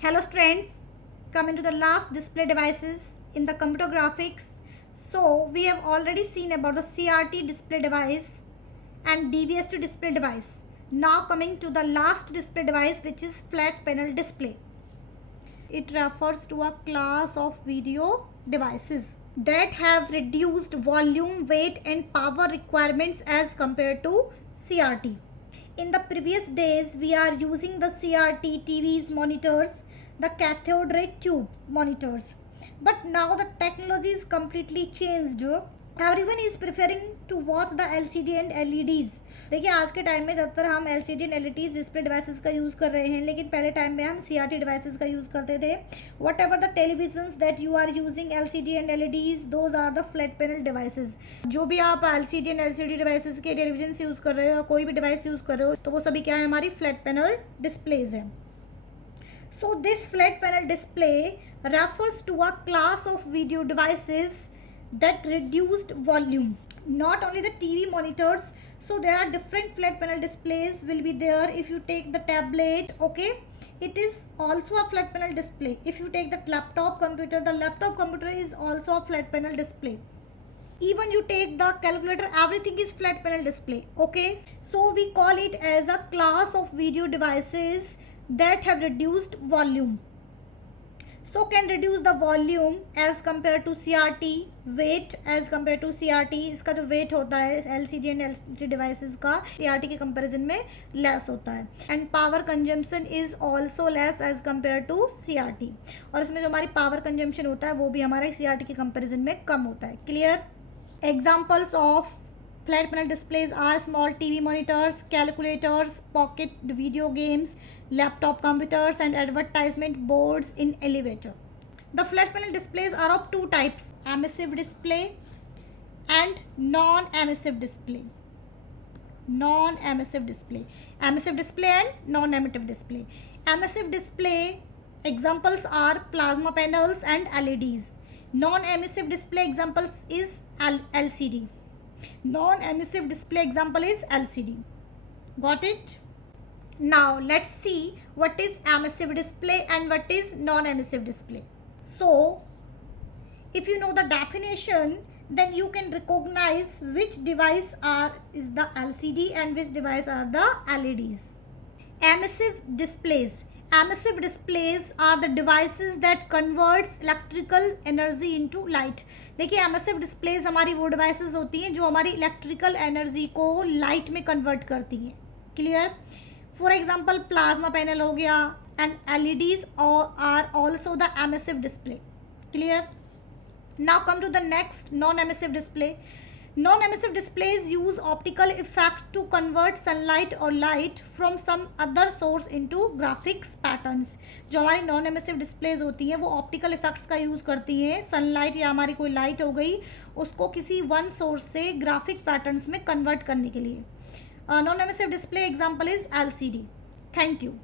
Hello students, coming to the last display devices in the computer graphics. So we have already seen about the CRT display device and DVS2 display device. Now coming to the last display device, which is flat panel display. It refers to a class of video devices that have reduced volume, weight and power requirements as compared to CRT. In the previous days, we are using the CRT TVs monitors, the cathode ray tube monitors. But now the technology is completely changed. Everyone is preferring to watch the LCD and LEDs. देखिए आज के time में ज़्यादातर हम LCD and LEDs display devices का use कर रहे हैं, लेकिन पहले टाइम में हम CRT डिवाइसेस का यूज़ करते थे. Whatever the televisions that you are using LCD and LEDs, those are the flat panel devices. जो भी आप LCD एंड LCD डिवाइसेस के टेलीविजन यूज़ कर रहे हो, कोई भी डिवाइस यूज़ कर रहे हो, तो वो सभी क्या है, हमारी फ्लैट पैनल डिस्प्लेज है. So this flat panel display refers to a class of video devices that reduced volume. Not only the TV monitors, so there are different flat panel displays will be there. If you take the tablet, okay, it is also a flat panel display. If you take the laptop computer, the laptop computer is also a flat panel display. Even you take the calculator, everything is flat panel display. Okay, so we call it as a class of video devices that have reduced volume. So can reduce the volume as compared to CRT, weight as compared to CRT. इसका जो weight होता है LCD and LCD devices का CRT के comparison में less होता है. And power consumption is also less as compared to CRT. और इसमें जो हमारी power consumption होता है वो भी हमारे CRT के comparison में कम होता है. Clear? Examples of flat panel displays are small TV monitors, calculators, pocket video games, laptop computers and advertisement boards in elevator. The flat panel displays are of two types, emissive display and non-emissive display. Non-emissive display. Emissive display and non-emissive display. Emissive display examples are plasma panels and LEDs. Non-emissive display examples is LCD. Non-emissive display example is LCD. Got it? Now let's see what is emissive display and what is non-emissive display. So if you know the definition, then you can recognize which device is the LCD and which device are the LEDs. Emissive displays. Emissive displays are the devices that converts electrical energy into light. देखिए emissive displays हमारी वो devices होती हैं जो हमारी electrical energy को light में convert करती हैं. Clear? For example, plasma panel हो गया and LEDs are also the emissive display. Clear? Now come to the next non-emissive display. Non-emissive displays use optical effect to convert sunlight or light from some other source into graphics patterns. जो हमारी non-emissive displays होती हैं वो optical effects का use करती हैं. sunlight या हमारी कोई light हो गई उसको किसी one source से graphic patterns में convert करने के लिए. Non-emissive display example is LCD. Thank you.